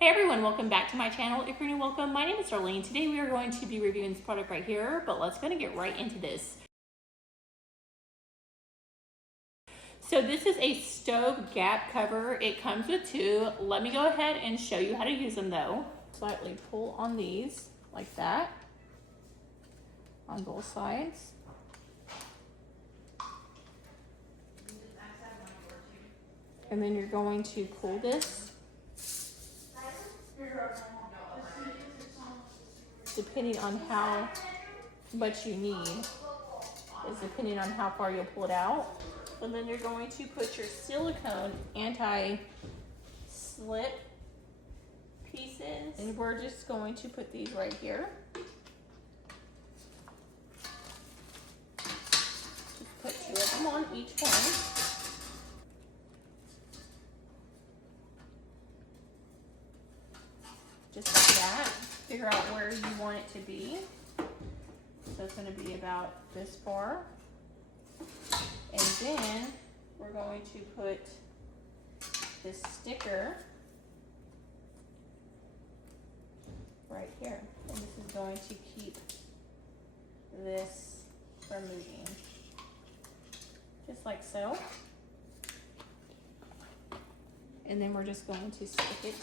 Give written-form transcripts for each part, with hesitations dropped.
Hey everyone, welcome back to my channel. If you're new, welcome. My name is Darlene. Today we are going to be reviewing this product right here, but let's get right into this. So this is a stove gap cover. It comes with two. Let me go ahead and show you how to use them though. Slightly pull on these like that on both sides. And then you're going to pull this depending on how much you need, is depending on how far you'll pull it out. And then you're going to put your silicone anti-slip pieces, and we're just going to put these right here. Just put two of them on each one. Just like that. Figure out where you want it to be. So it's going to be about this far. And then we're going to put this sticker right here. And this is going to keep this from moving. Just like so. And then we're just going to stick it.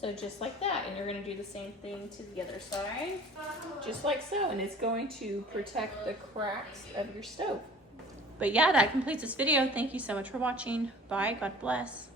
So just like that, and you're going to do the same thing to the other side, just like so, and it's going to protect the cracks of your stove. But yeah, that completes this video. Thank you so much for watching. Bye, God bless.